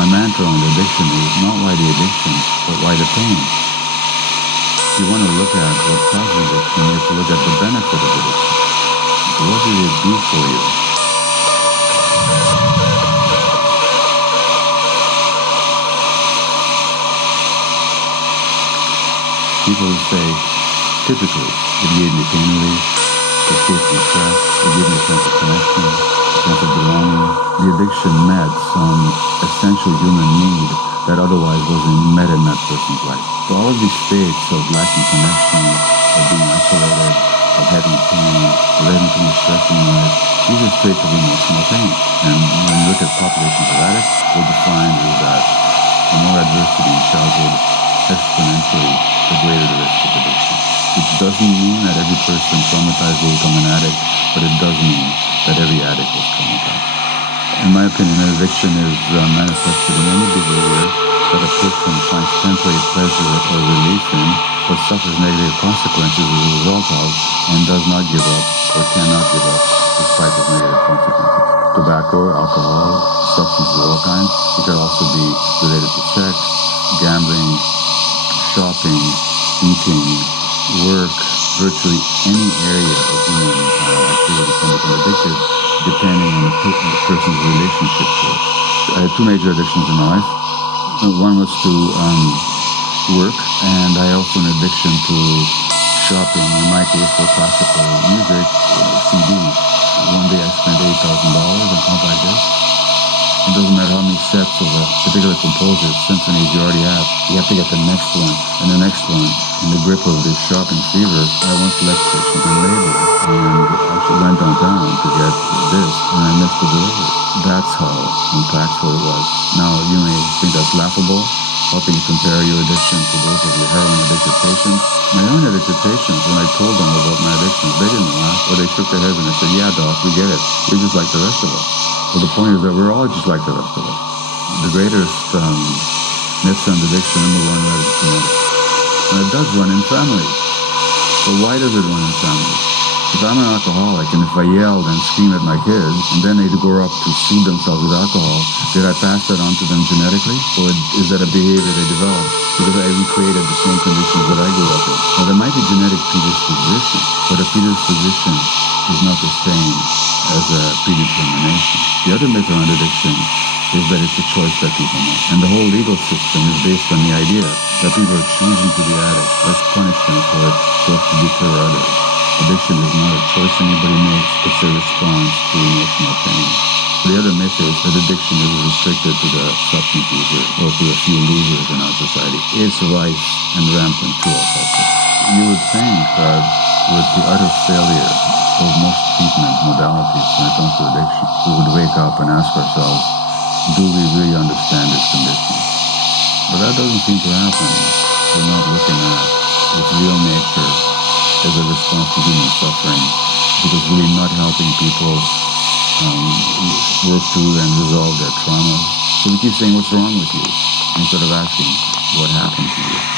My mantra on the addiction is not why the addiction, but why the pain. If you want to look at what causes addiction, you have to look at the benefit of addiction. What did it do for you? People who say, typically, it gave me pain relief, escape from stress, it gave me a sense of connection, a sense of belonging. The addiction met some essential human need that otherwise wasn't met in that person's life. So all of these states of lacking connection, of being isolated, of having pain, of having too much stress in your life, these are states of emotional pain. And when you look at populations of addicts, what you find is that the more adversity in childhood, exponentially, the greater the risk of addiction. Which doesn't mean that every person traumatized will become an addict, but it does mean that every addict was traumatized. In my opinion, an addiction is manifested in any behavior that a person finds temporary pleasure or relief in, but suffers negative consequences as a result of, and does not give up or cannot give up despite those negative consequences. Tobacco, alcohol, substances of all kinds. It could also be related to sex, gambling, shopping, eating, work, virtually any area of human activity can become addictive depending on the person's relationship to it. I had two major addictions in my life. One was to work, and I also had an addiction to shopping, in my case for classical music, CDs. One day I spent $8,000 on compact discs. It doesn't matter how many sets of a particular composer's symphonies you already have. You have to get the next one and the next one. In the grip of this shopping fever, I once left my label and actually went downtown to get this, and I missed the delivery. That's how impactful it was. Now, you may think that's laughable. How can you compare your addiction to those of your heroin-addicted patients? My own addicted patients, when I told them about my addictions, they didn't laugh, or they shook their heads and they said, "Yeah, doc, we get it. You're just like the rest of us." Well, the point is that we're all just like the rest of us. The greatest myths on addiction, number one, that it's genetic. And it does run in families. But why does it run in families? If I'm an alcoholic and if I yelled and screamed at my kids and then they grow up to soothe themselves with alcohol, did I pass that on to them genetically? Or is that a behavior they developed because I recreated the same conditions that I grew up in? Now, there might be genetic predisposition, but a predisposition is not the same as a predetermination. The other myth around addiction is that it's a choice that people make. And the whole legal system is based on the idea that people are choosing to be addicts. Let's punish them for it so as to deter others. Addiction is not a choice anybody makes, it's a response to emotional pain. The other myth is that addiction is restricted to the substance user or to a few losers in our society. It's rife and rampant to our culture. You would think that with the utter failure of most treatment modalities when it comes to addiction, we would wake up and ask ourselves, do we really understand this condition? But that doesn't seem to happen. We're not looking at its real nature as a response to human suffering, because really not helping people work through and resolve their trauma. So we keep saying, what's wrong with you? Instead of asking, what happened to you?